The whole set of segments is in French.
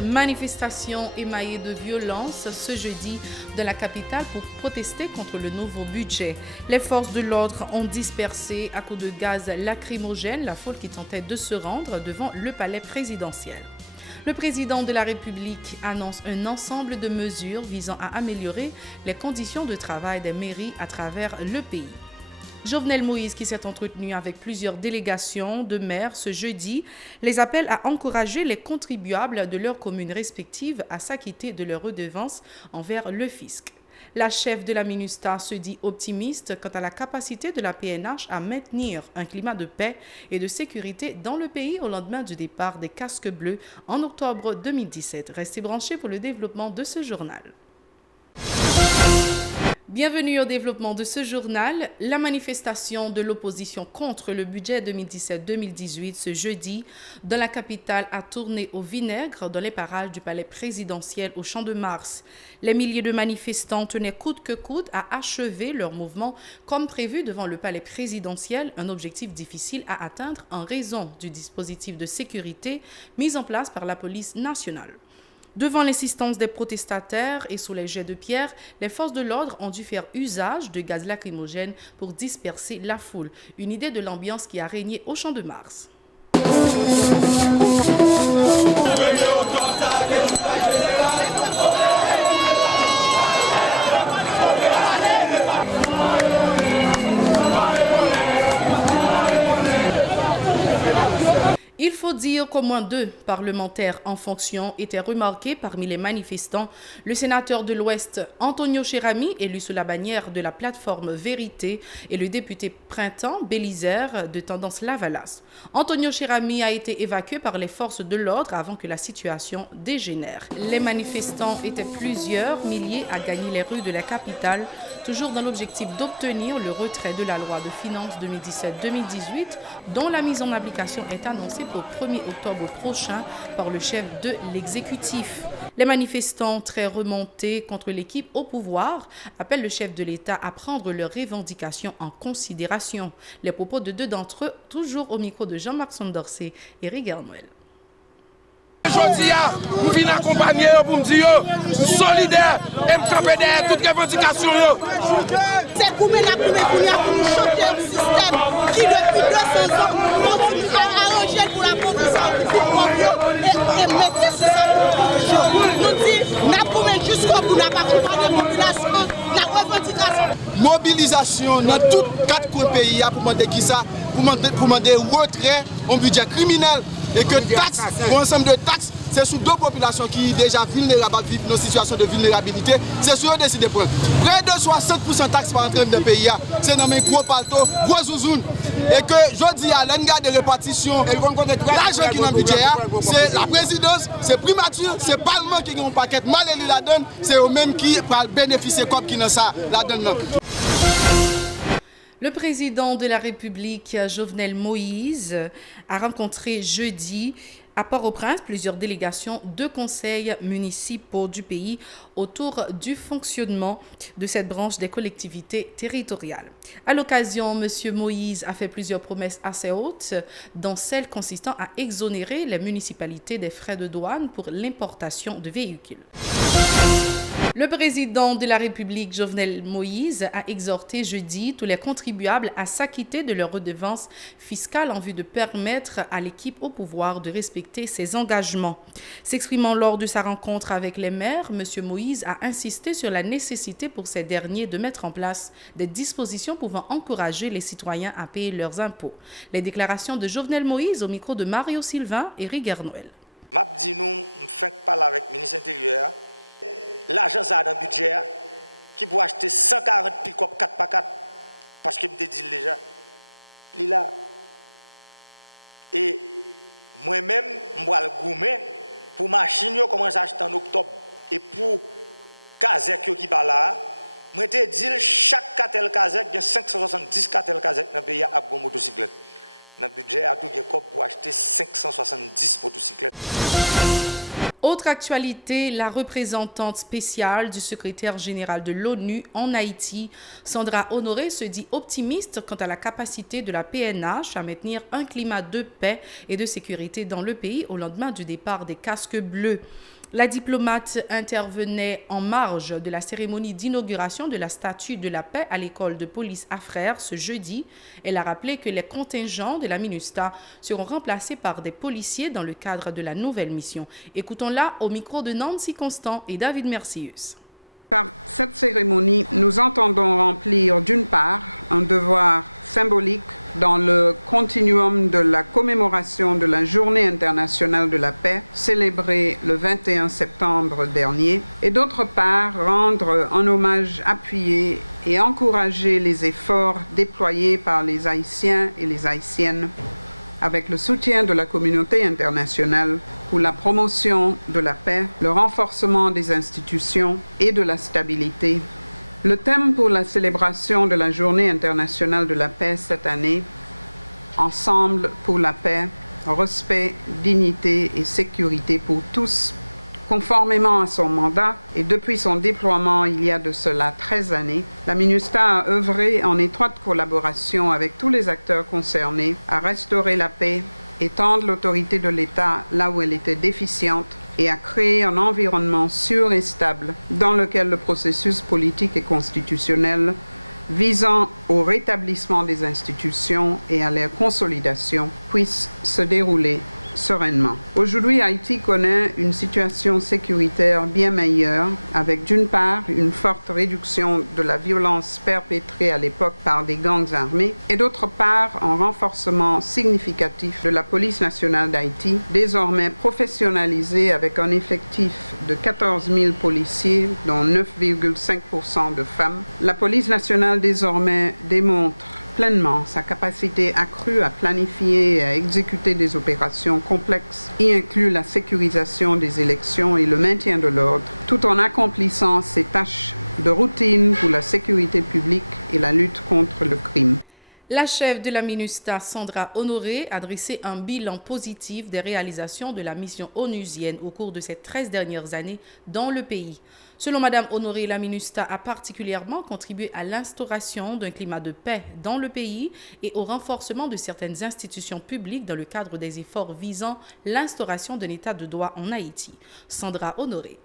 manifestation émaillée de violence ce jeudi dans la capitale pour protester contre le nouveau budget. Les forces de l'ordre ont dispersé à coups de gaz lacrymogène la foule qui tentait de se rendre devant le palais présidentiel. Le président de la République annonce un ensemble de mesures visant à améliorer les conditions de travail des mairies à travers le pays. Jovenel Moïse, qui s'est entretenu avec plusieurs délégations de maires ce jeudi, les appelle à encourager les contribuables de leurs communes respectives à s'acquitter de leurs redevances envers le fisc. La chef de la MINUSTAH se dit optimiste quant à la capacité de la PNH à maintenir un climat de paix et de sécurité dans le pays au lendemain du départ des casques bleus en octobre 2017. Restez branchés pour le développement de ce journal. Bienvenue au développement de ce journal. La manifestation de l'opposition contre le budget 2017-2018 ce jeudi dans la capitale a tourné au vinaigre dans les parages du palais présidentiel au Champ de Mars. Les milliers de manifestants tenaient coûte que coûte à achever leur mouvement comme prévu devant le palais présidentiel, un objectif difficile à atteindre en raison du dispositif de sécurité mis en place par la police nationale. Devant l'insistance des protestataires et sous les jets de pierre, les forces de l'ordre ont dû faire usage de gaz lacrymogène pour disperser la foule. Une idée de l'ambiance qui a régné au Champ de Mars. Il faut dire qu'au moins 2 parlementaires en fonction étaient remarqués parmi les manifestants. Le sénateur de l'Ouest, Antonio Cherami, élu sous la bannière de la plateforme Vérité, et le député Printemps Bélisaire de tendance Lavalas. Antonio Cherami a été évacué par les forces de l'ordre avant que la situation dégénère. Les manifestants étaient plusieurs milliers à gagner les rues de la capitale, toujours dans l'objectif d'obtenir le retrait de la loi de finances 2017-2018, dont la mise en application est annoncée pour le 1er octobre prochain par le chef de l'exécutif. Les manifestants très remontés contre l'équipe au pouvoir appellent le chef de l'État à prendre leurs revendications en considération. Les propos de 2 d'entre eux, toujours au micro de Jean-Marc Sondorcet et Rigel Noël. Aujourd'hui, nous venons accompagner pour me dire solidaire et me camper derrière toutes les revendications. C'est pour nous changer un système qui depuis 200 ans continue à arranger pour la population et mettre sur ça. Nous disons, jusqu'au bout, nous accompagner la population, la revendication. Mobilisation dans tous 4 coins du pays pour demander qui ça, pour demander retrait au budget criminel. Et que taxes, un ensemble de taxes, c'est sur 2 populations qui sont déjà vulnérables, vivent dans une situation de vulnérabilité. C'est sur eux de décider de prendre. Près de 60% de taxes par entrée dans le pays, c'est dans mes gros paltos, gros zouzounes. Et que je dis à l'engagement de répartition, l'argent qui est dans le budget, c'est la présidence, c'est primature, c'est le Parlement qui a un paquet mal élu la donne, c'est eux-mêmes qui vont bénéficier comme qui dans ça la donne. Le président de la République, Jovenel Moïse, a rencontré jeudi à Port-au-Prince plusieurs délégations de conseils municipaux du pays autour du fonctionnement de cette branche des collectivités territoriales. À l'occasion, M. Moïse a fait plusieurs promesses assez hautes, dont celle consistant à exonérer les municipalités des frais de douane pour l'importation de véhicules. Le président de la République, Jovenel Moïse, a exhorté jeudi tous les contribuables à s'acquitter de leurs redevances fiscales en vue de permettre à l'équipe au pouvoir de respecter ses engagements. S'exprimant lors de sa rencontre avec les maires, M. Moïse a insisté sur la nécessité pour ces derniers de mettre en place des dispositions pouvant encourager les citoyens à payer leurs impôts. Les déclarations de Jovenel Moïse au micro de Mario Sylvain et Rigel Noël. Je parle avec le ministre intérieur. L'argent ça dans le budget qui pour acheter 140 pick-up 4x4 parce que je dit déjà il est là et moi-même je vais le goumer pour machine yo commence à acheter en octobre et pour Kazek qui pas là moi te dit chaque cartel Kazek il y a 570 cartel Kazek dans le pays à bon motocyclette dans le budget a tout pour acheter 570 motocyclettes. Autre actualité, la représentante spéciale du secrétaire général de l'ONU en Haïti, Sandra Honoré, se dit optimiste quant à la capacité de la PNH à maintenir un climat de paix et de sécurité dans le pays au lendemain du départ des casques bleus. La diplomate intervenait en marge de la cérémonie d'inauguration de la statue de la paix à l'école de police à Frères ce jeudi. Elle a rappelé que les contingents de la MINUSTAH seront remplacés par des policiers dans le cadre de la nouvelle mission. Écoutons-la au micro de Nancy Constant et David Mercius. Par cette cérémonie, nous entendons remplir d'une part un devoir symbolique dans le continuum de la commémoration de la Journée internationale de la paix, célébrée le 21 septembre dernier, et d'autre part rendre un hommage appuyé et encourager les efforts déployés par les Haïtiens et les Haïtiennes avec le soutien de la communauté internationale pour la promotion de la paix, le renforcement des institutions et de la stabilité. Le thème pour la célébration de la Journée internationale de la paix cette année, Ensemble pour la paix, respect, dignité et sécurité pour tous, conformément à son mandat et depuis son déploiement il y a de cela 13 années, la MINUSTAH a œuvré en étroite collaboration avec tous les acteurs concernés à restaurer la paix, étendre l'autorité de l'État là où elle était déficiente et à créer un environnement sûr et stable dans lequel le processus politique et constitutionnel visant au rétablissement des institutions et à leur consolidation puisse se dérouler sereinement. Aujourd'hui, Haïti connaît une situation sécuritaire bien meilleure, avec d'une part une forte réduction de la violence perpétrée à l'époque par des gangs armés, et d'autre part un renforcement significatif de la police nationale d'Haïti, désormais professionnalisée avec un effectif de 14 000 policiers, dont 9,5% de femmes. La police nationale désormais démontre pleinement sa capacité accrue à planifier et à exécuter des opérations complexes, y inclut la sécurisation des élections et le maintien de l'ordre, tout en accomplissant ses tâches de routine pour la sécurité publique et la lutte contre le crime. La chef de la MINUSTAH, Sandra Honoré, a dressé un bilan positif des réalisations de la mission onusienne au cours de ces 13 dernières années dans le pays. Selon Mme Honoré, la MINUSTAH a particulièrement contribué à l'instauration d'un climat de paix dans le pays et au renforcement de certaines institutions publiques dans le cadre des efforts visant l'instauration d'un état de droit en Haïti. Sandra Honoré.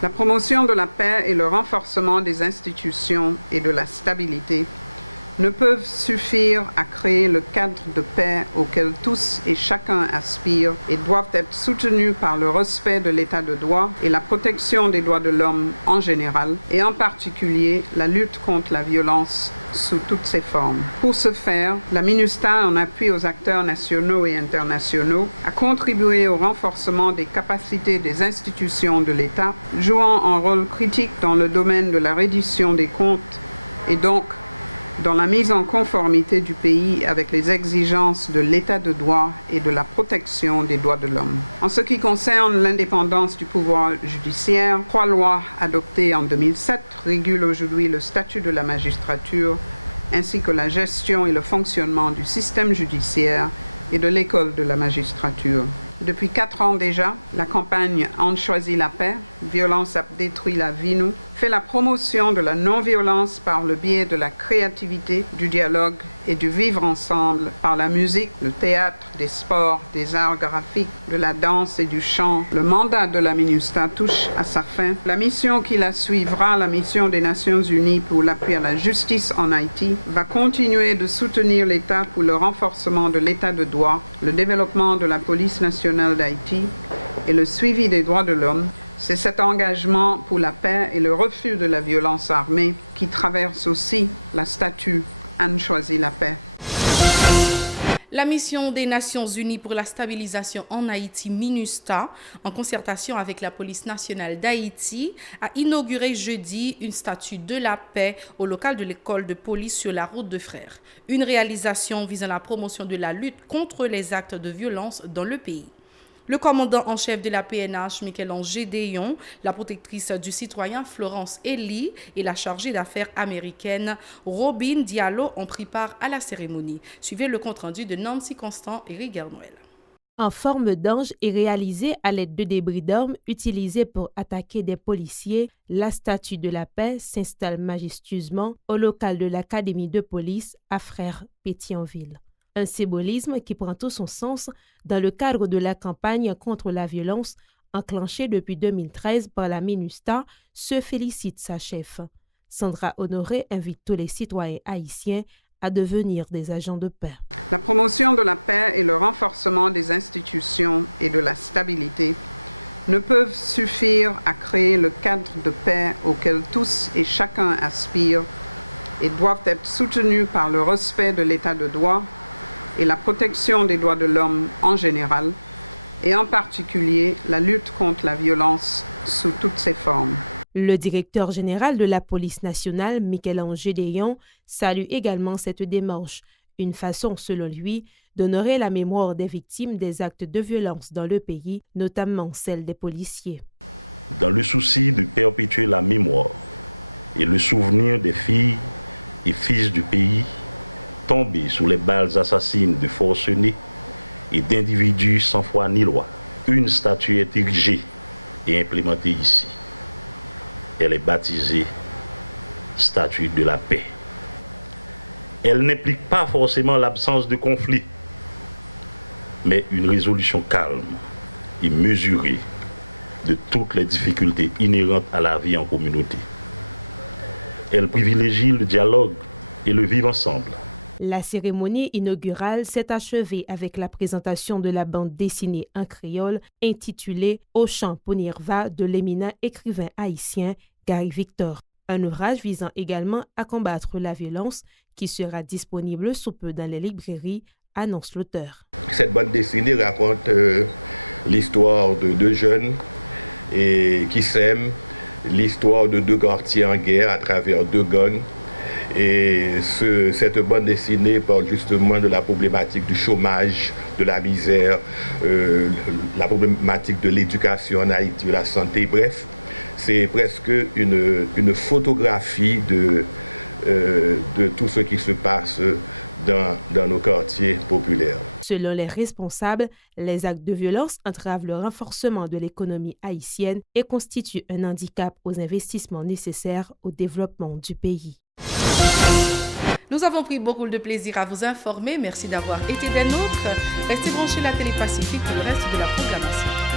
La promotion de la paix et le renforcement des institutions et de la stabilité ne peuvent suffire à créer le cadre de paix auquel tous et chacun aspirent et doivent être soutenus par le respect de l'état de droit et la protection des droits de l'homme en général, et en particulier la lutte contre la violence sous toutes ses formes. Pour ce faire, la MINUSTAH, en appui aux acteurs nationaux et internationaux, a contribué au renforcement des capacités des institutions de l'État, jouant un rôle critique dans le domaine de la reddition des comptes et donc dans la mise en conformité du pays avec les exigences de l'état de droit et de la protection des droits de l'homme. En ce qui concerne l'indépendance du pouvoir judiciaire, 3 lois adoptées en 2007 régulent aujourd'hui le statut de la magistrature ainsi que la gestion et le fonctionnement du système judiciaire et de l'école de la magistrature. Depuis 4 ans déjà, la campagne On choisit la paix, violence a détruit la vie nous, fait la promotion de la non-violence par le biais de la créativité, du dialogue et du vivre ensemble par la musique, le théâtre, des sports, des arts graphiques, de la danse et du chant. Le mandat de la MINUSTAH touche à sa fin. La mission qui la suivra, la mission des Nations Unies pour l'appui à la justice en Haïti, va continuer de soutenir l'État pour le renforcement de l'état de droit, le développement de la police nationale d'Haïti et le suivi des droits de l'homme. C'est cet engagement pour la paix et le refus de la violence armée qui traverse aussi la statue On choisit la paix. La mission des Nations Unies pour la stabilisation en Haïti, MINUSTAH, en concertation avec la police nationale d'Haïti, a inauguré jeudi une statue de la paix au local de l'école de police sur la route de Frères. Une réalisation visant la promotion de la lutte contre les actes de violence dans le pays. Le commandant en chef de la PNH, Michel-Ange Gédéon, la protectrice du citoyen Florence Elie et la chargée d'affaires américaine Robin Diallo ont pris part à la cérémonie. Suivez le compte-rendu de Nancy Constant et Rigueur Noël. en forme d'ange et réalisée à l'aide de débris d'armes utilisés pour attaquer des policiers, la statue de la paix s'installe majestueusement au local de l'Académie de police à Frères-Pétionville. Un symbolisme qui prend tout son sens dans le cadre de la campagne contre la violence enclenchée depuis 2013 par la MINUSTAH, se félicite sa chef. Sandra Honoré invite tous les citoyens haïtiens à devenir des agents de paix. La promotion de la paix et le renforcement des institutions et de la stabilité ne peuvent suffire à créer le cadre de paix auquel tous et chacun aspirent et doivent être soutenus par le respect de l'état de droit et la protection des droits de l'homme en général, et en particulier la lutte contre la violence sous toutes ses formes. Le directeur général de la police nationale, Michel-Ange Gédéon, salue également cette démarche, une façon, selon lui, d'honorer la mémoire des victimes des actes de violence dans le pays, notamment celle des policiers. Dans le souci de perpétuer la mémoire et le souvenir des filles et fils du pays tombés sous les balles assassines de forcenés et d'individus sans foi ni loi, une statue est érigée et implémentée ici. Elle est baptisée Statue de la paix. Elle n'implique pas forcément l'absence de conflit, mais une résolution calme et mesurée de toutes les difficultés inhérentes à la vie en communauté. Elle privilégie le dialogue et le vivre ensemble. La cérémonie inaugurale s'est achevée avec la présentation de la bande dessinée en créole intitulée « Au chant Ponirva » de l'éminent écrivain haïtien Gary Victor. Un ouvrage visant également à combattre la violence qui sera disponible sous peu dans les librairies, annonce l'auteur. Cette bande dessinée raconte l'histoire de deux jeunes qui s'aiment, l'histoire de deux quartiers en guerre à travers deux gangs. Et cette bande dessinée parle justement de la problématique du chômage, de la misère, la problématique de l'éducation en Haïti, de la santé, bref. C'est presque une photographie de tout ce qui se passe dans nos quartiers populaires. Selon les responsables, les actes de violence entravent le renforcement de l'économie haïtienne et constituent un handicap aux investissements nécessaires au développement du pays. Nous avons pris beaucoup de plaisir à vous informer. Merci d'avoir été des nôtres. Restez branchés à la Télé Pacifique pour le reste de la programmation.